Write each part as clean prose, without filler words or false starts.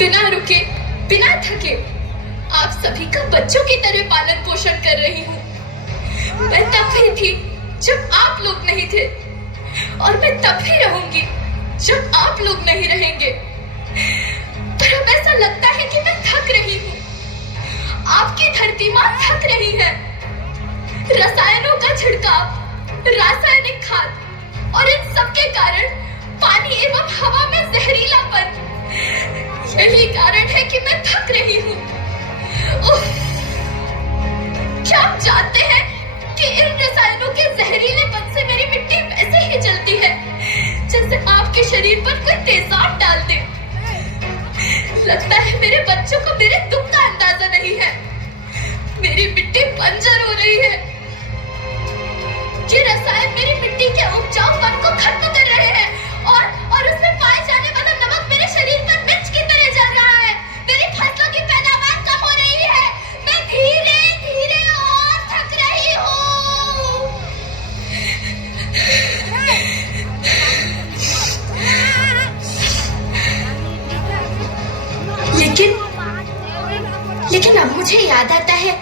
बिना रुके, बिना थके आप सभी का बच्चों की तरह पालन पोषण कर रही हूँ। मैं तब भी थी जब आप लोग नहीं थे, और मैं तब भी रहूंगी जब आप लोग नहीं रहेंगे। पर अब ऐसा लगता है कि मैं थक रही हूँ। आपकी धरती माँ थक रही है। रसायनों का छिड़काव, रासायनिक खाद और इन सब के कारण पानी एवं हवा में जहरीलापन, यही कारण है कि मैं थक रही हूँ। क्या आप जानते हैं कि इन रसायनों के जहरीलेपन से मेरी मिट्टी वैसे ही जलती है जैसे आपके शरीर पर कोई तेजाब डाल दे। लगता है मेरे बच्चों को मेरे दुख का अंदाजा नहीं है। मेरी मिट्टी बंजर हो रही है। ये रसायन मेरी मिट्टी के उपजाऊपन को खत्म कर रहे हैं और उसमें पाए जाने वाला नमक मेरे शरीर पर मिर्च की तरह जल रहा है। मेरी फसलों की पैदावार कम हो रही है। मैं धीरे धीरे और थक रही हूँ। लेकिन अब मुझे याद आता है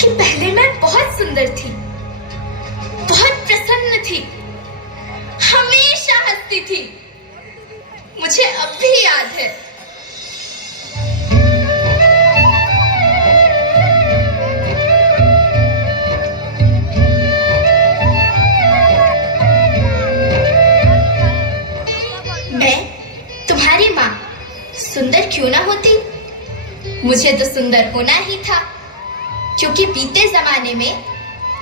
कि पहले मैं बहुत सुंदर थी, बहुत प्रसन्न थी, हमेशा हंसती थी। मुझे अब भी याद है। मैं तुम्हारी माँ सुंदर क्यों ना होती? मुझे तो सुंदर होना ही था, क्योंकि बीते जमाने में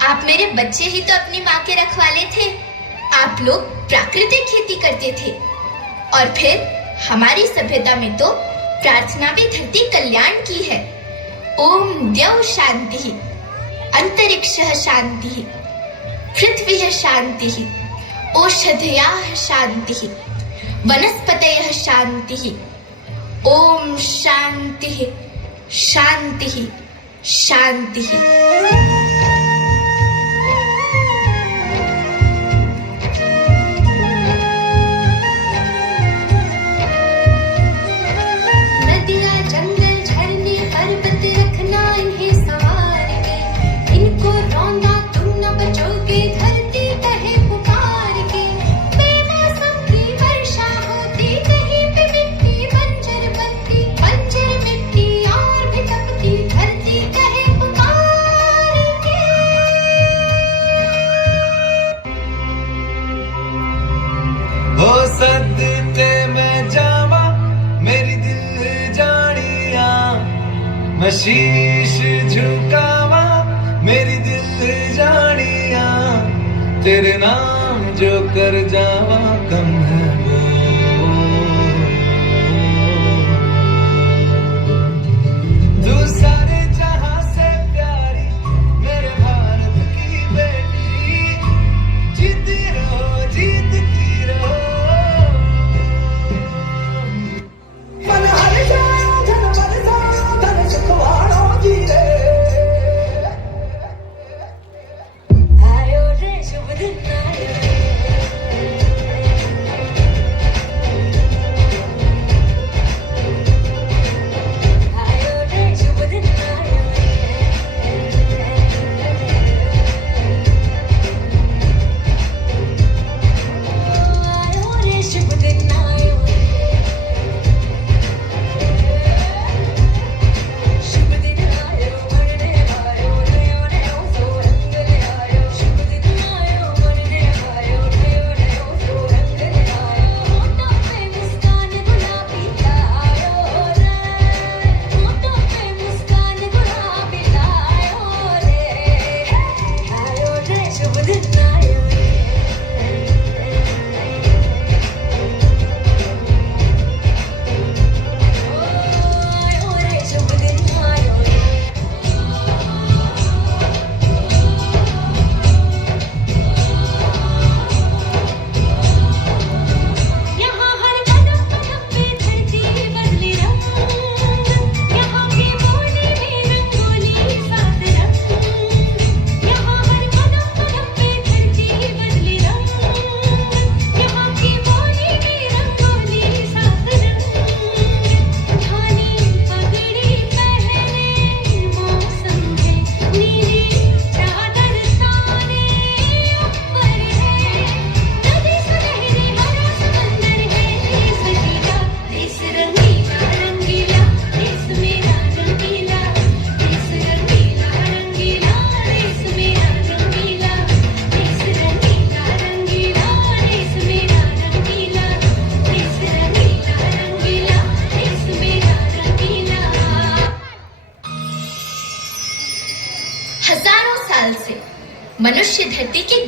आप मेरे बच्चे ही तो अपनी माँ के रखवाले थे। आप लोग प्राकृतिक खेती करते थे, और फिर हमारी सभ्यता में तो प्रार्थना भी धरती कल्याण की है। ओम द्यौ शांति, अंतरिक्षः शांति, पृथ्वी शांति, औषधयः शांति, वनस्पतयः शांति। ओम शांति शांति शांति। सदते मैं जावा मेरी दिल जानिया, मैं शीश झुकावा मेरी दिल जानिया, तेरे नाम जो कर जावा कम है वो। तू सारे जहां से प्यारी मेरे भारत की बेटी, जीती रहो जीतती रहो।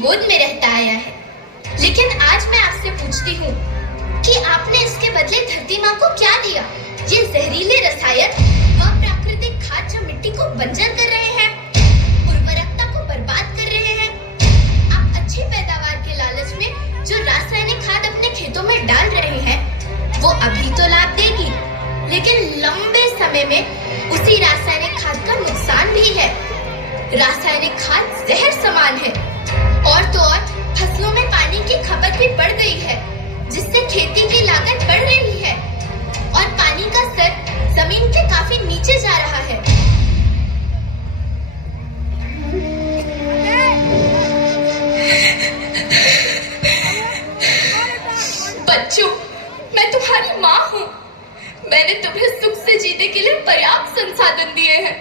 गोद में रहता आया है। लेकिन आज मैं आपसे पूछती हूँ कि आपने इसके बदले धरती माँ को क्या दिया? ये जहरीले रसायन व प्राकृतिक खाद जो मिट्टी को बंजर कर रहे हैं, उर्वरकता को बर्बाद कर रहे हैं। आप अच्छी पैदावार के लालच में जो रासायनिक खाद अपने खेतों में डाल रहे हैं, वो अभी तो लाभ देगी, लेकिन लंबे समय में उसी रासायनिक खाद का नुकसान भी है। रासायनिक खाद जहर समान है, और तो और फसलों में पानी की खपत भी बढ़ गई है, जिससे खेती की लागत बढ़ रही है और पानी का स्तर जमीन के काफी नीचे जा रहा है। बच्चों, मैं तुम्हारी माँ हूँ। मैंने तुम्हें सुख से जीने के लिए पर्याप्त संसाधन दिए हैं,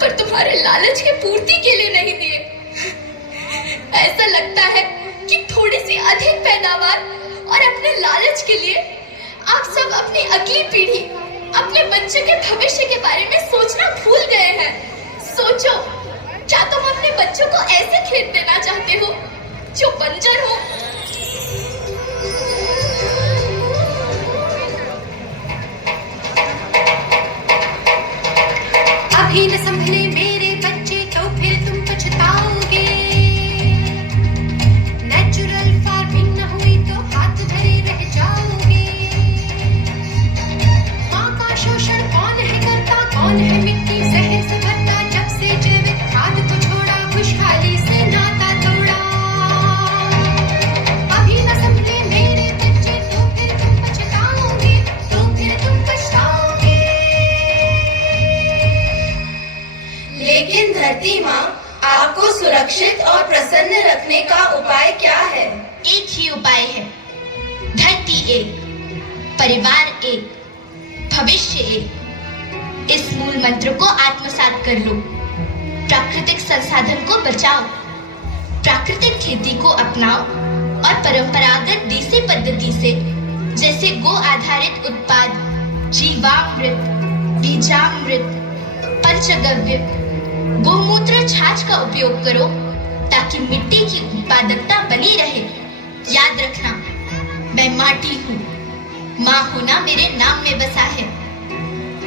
पर तुम्हारे लालच की पूर्ति के लिए नहीं दिए। ऐसा लगता है कि थोड़ी सी अधिक पैदावार और अपने लालच के लिए आप सब अपनी अगली पीढ़ी, अपने बच्चे के भविष्य के बारे में सोचना भूल गए हैं। सोचो, क्या तुम अपने बच्चों को ऐसे खेत देना चाहते हो जो बंजर हो? अभी न संभले मेरे बच्चे तो फिर तुम पछताओगे। नेचुरल फार्मिंग न हुई तो हाथ धरे रह जाओगे। माँ का शोषण कौन है करता, कौन है मिट्टी जहर से भरता? जब से जैविक खाद को छोड़ा, खुशहाली से नाता तोड़ा। अभी न संभले मेरे बच्चे तो फिर तुम पछताओगे, तो फिर तुम पछताओगे। लेकिन धरती माँ, आपको सुरक्षित और प्रसन्न रखने का उपाय क्या है? एक ही उपाय है। धरती एक, परिवार एक, भविष्य एक। इस मूल मंत्र को आत्मसात कर लो। प्राकृतिक संसाधन को बचाओ, प्राकृतिक खेती को अपनाओ और परंपरागत देसी पद्धति से, जैसे गो आधारित उत्पाद, जीवामृत, बीजामृत, पंचगव्य, गोमूत्र, छाछ का उपयोग करो, ताकि मिट्टी की उत्पादकता बनी रहे। याद रखना, मैं माटी हूँ। माँ होना मेरे नाम में बसा है।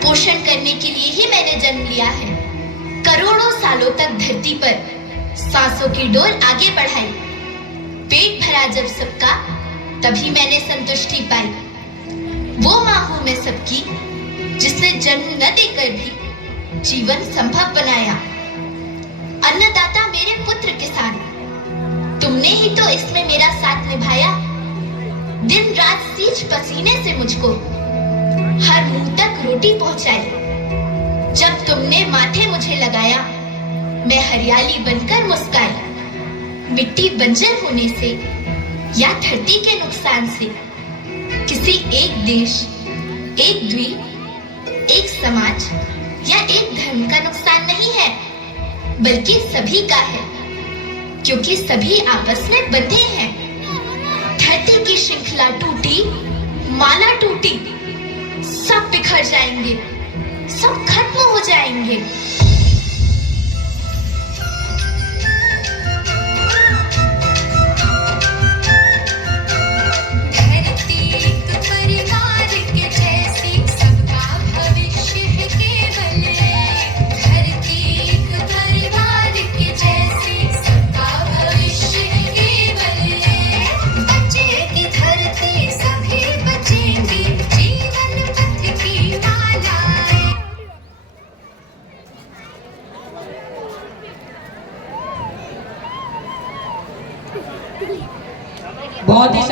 पोषण करने के लिए ही मैंने जन्म लिया है। करोड़ों सालों तक धरती पर सांसों की डोर आगे बढ़ाई। पेट भरा जब सबका, तभी मैंने संतुष्टि पाई। वो माँ हूँ मैं सबकी, जिसने जन्म न देकर भी जीवन संभव बनाया। अन्नदाता मेरे पुत्र किसान, तुमने ही तो इसमें मेरा साथ निभाया। दिन रात सींच पसीने से मुझको हर मुंह तक रोटी पहुंचाई। जब तुमने माथे मुझे लगाया, मैं हरियाली बनकर मुस्काई। मिट्टी बंजर होने से या धरती के नुकसान से किसी एक देश, एक द्वीप, एक समाज या एक धर्म का नुकसान नहीं है, बल्कि सभी का है, क्योंकि सभी आपस में बंधे हैं। धरती की श्रृंखला टूटी, माला टूटी, सब बिखर जाएंगे, सब खत्म हो जाएंगे। धरती एक परिवार के जैसी, सबका भविष्य है केवल एक। धरती एक परिवार के जैसी, सबका भविष्य है केवल एक। बचेगी धरती, सभी बचेंगे, जीवन पथ की मालाएं। बहुत ही